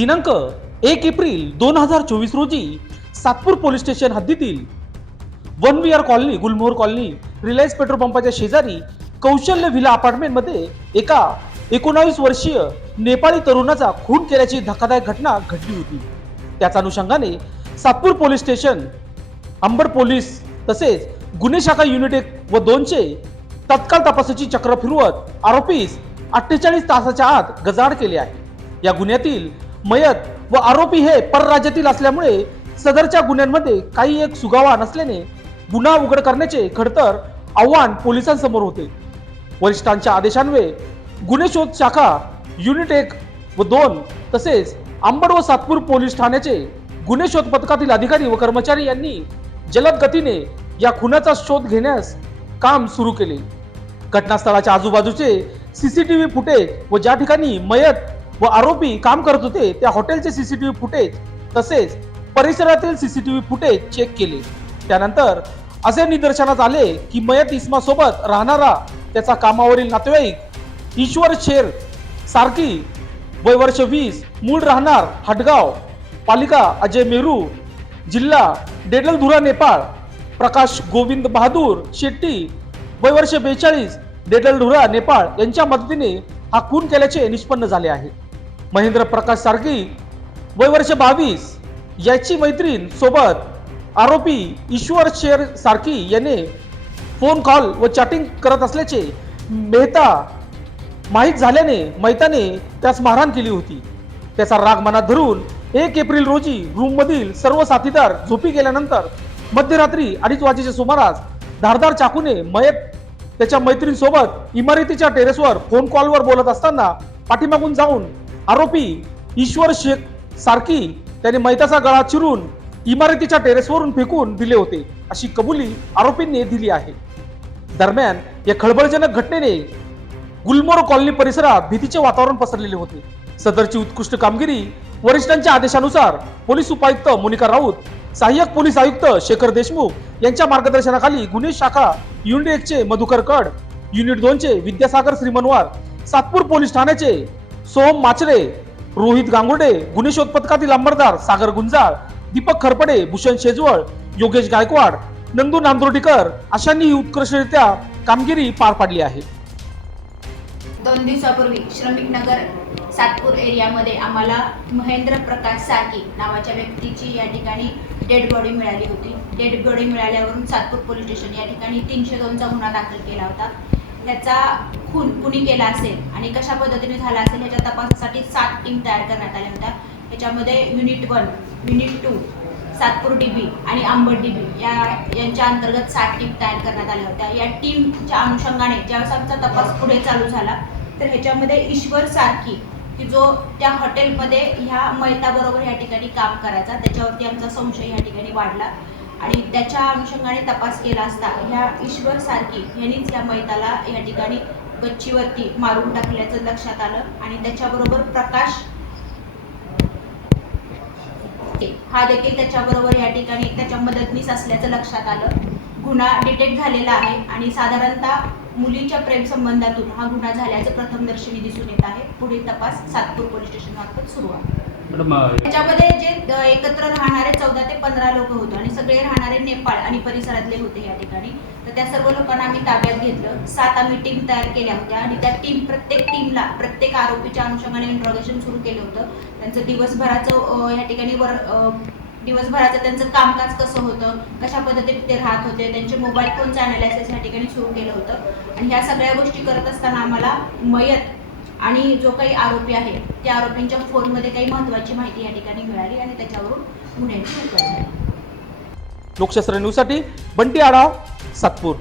दिनांक 1 एप्रिल 2024 रोजी Satpur police station हद्दीतील वनविहार कॉलनी, गुलमोहर कॉलनी, रिलायन्स पेट्रोल पंपाच्या शेजारी कौशल्य व्हिला अपार्टमेंट मध्ये एका 19 वर्षीय नेपाळी तरुणाचा खून केल्याची धक्कादायक घटना घडली होती। त्याच अनुषंगाने Satpur police station, Ambad police तसेच गुन्हे शाखा युनिट 1 व 2 चे तत्काळ तपासाची चक्र फिरवत आरोपीस 48 तासाच्या आत गजाआड केले आहे। या गुन्ह्यातील मयत व आरोपी हे परराज्यातील असल्यामुळे सदरच्या गुन्ह्यांमध्ये काही एक सुगावा नसल्याने गुन्हा उघड करण्याचे खडतर आव्हान पोलिसांसमोर होते। वरिष्ठांच्या आदेशान्वये गुन्हे शोध शाखा युनिट 1 व 2 तसेच अंबड व सातपूर पोलीस ठाण्याचे गुन्हे शोध पथकातील अधिकारी व कर्मचारी यांनी जलद गतीने या खुनाचा शोध घेण्यास काम सुरू केले। घटनास्थळाच्या आजूबाजूचे सीसीटीव्ही फुटेज व ज्या ठिकाणी मयत व आरोपी काम करत होते त्या हॉटेलचे सीसीटीव्ही फुटेज तसेच परिसरातील सीसीटीव्ही फुटेज चेक केले। त्यानंतर असे निदर्शनास आले की मयत इस्मा सोबत राहणारा त्याचा कामावरील नातेवाईक ईश्वर शेर सारकी, वय वर्ष 20, मूळ राहणार हटगाव, पालिका अजय मेरू, जिल्हा डेडलधुरा नेपाळ, प्रकाश गोविंद बहादूर शेट्टी, वय वर्ष 42, डेडलधुरा नेपाळ यांच्या मदतीने हा खून केल्याचे निष्पन्न झाले आहे। महेंद्र प्रकाश सारकी, वय वर्ष 22, याची मैत्रीण सोबत आरोपी ईश्वर शेर सारकी याने फोन कॉल व चॅटिंग करत असल्याचे माहीत झाल्याने मैताने त्यास मारहाण केली होती। त्याचा राग मनात धरून 1 एप्रिल रोजी रूम मधील सर्व साथीदार झोपी गेल्यानंतर मध्यरात्री 2:30 वाजेच्या सुमारास धारदार चाकूने मयत त्याच्या मैत्रीण सोबत इमारतीच्या टेरेसवर फोन कॉलवर बोलत असताना पाठीमागून जाऊन आरोपी ईश्वर शेख सारकी त्याने मैताचा गळा चिरून इमारतीच्या टेरेसवरून फेकून दिले होते अशी कबुली आरोपींनी दिली आहे। दरम्यान या खळबळजनक घटनेने गुलमोहर कॉलनी परिसरात भीतीचे वातावरण पसरलेले होते। सदरची उत्कृष्ट कामगिरी वरिष्ठांच्या आदेशानुसार पोलीस उपायुक्त मोनिका राऊत, सहाय्यक पोलीस आयुक्त शेखर देशमुख यांच्या मार्गदर्शनाखाली गुन्हे शाखा युनिट 1 चे मधुकर कड, युनिट 2 चे विद्यासागर श्रीमनवार, सातपूर पोलीस ठाण्याचे सोहम माचरे, रोहित गांगुर्डे, गुन्हे शोध पथकातील अंमलदार सागर गुंजाळ, दीपक खरपडे, भूषण शेजवळ, योगेश गायकवाड, नंदू नांदोर्डीकर अशांनी ही उत्कृष्टरित्या कामगिरी पार पाडली आहे। 2 दिवसापूर्वी श्रमिक नगर सातपूर एरियामध्ये आम्हाला महेंद्र प्रकाश सारकी नावाच्या व्यक्तीची या ठिकाणी डेड बॉडी मिळाली होती। डेड बॉडी मिळाल्यावरून सातपूर पोलीस स्टेशन या ठिकाणी 302 चा गुन्हा दाखल केला होता। त्याचा खून कुणी केला असेल आणि कशा पद्धतीने झाला असेल याच्या तपासासाठी 7 टीम तयार करण्यात आल्या होत्या। याच्यामध्ये युनिट 1, युनिट 2, सातपूर डीबी आणि अंबड डीबी यांच्या अंतर्गत 7 टीम तयार करण्यात आल्या होत्या। या टीमच्या अनुषंगाने ज्यावेळेस आमचा तपास पुढे चालू झाला तर ह्याच्यामध्ये ईश्वर सारकी की जो त्या हॉटेलमध्ये ह्या मयताबरोबर या ठिकाणी काम करायचा, त्याच्यावरती आमचा संशय या ठिकाणी वाढला आणि त्याच्या अनुषंगाने तपास केला असता ह्या ईश्वर सारकी यांनीच या मयताला या ठिकाणी गच्चीवरती मारून टाकल्याचं लक्षात आलं आणि त्याच्याबरोबर प्रकाश हा देखील त्याच्याबरोबर या ठिकाणी त्याच्या मदतनीस असल्याचं लक्षात आलं। गुन्हा डिटेक्ट झालेला आहे आणि साधारणतः मुलीच्या प्रेम संबंधातून हा गुन्हा झाल्याचं प्रथमदर्शनी दिसून येत आहे। पुढील तपास सातपूर पोलीस स्टेशन मार्फत सुरू आहे। त्याच्यामध्ये जे एकत्र राहणारे 14 ते 15 लोक होते आणि सगळे राहणारे नेपाळ आणि परिसरातले होते या ठिकाणी। तर त्या सर्व लोकांना आम्ही ताब्यात घेतलं। 7 आम्ही टीम तयार केल्या होत्या आणि त्या प्रत्येक टीमला प्रत्येक आरोपीच्या अनुषंगाने इंट्रोगेशन सुरू केलं होतं। त्यांचं दिवसभराचं या ठिकाणी दिवसभराचं त्यांचं कामकाज कसं होतं, कशा पद्धतीने ते राहत होते, त्यांचे मोबाईल फोनचं अनालिसिस या ठिकाणी सुरू केलं होतं आणि ह्या सगळ्या गोष्टी करत असताना आम्हाला मयत आणि जो काही आरोपी आहे त्या आरोपींच्या फोनमध्ये काही महत्त्वाची माहिती या ठिकाणी मिळाली आणि त्याच्यावरून गुन्ह्याची उकल झाली। लोकशास्त्र न्यूजसाठी बंटी आढाव, सातपूर।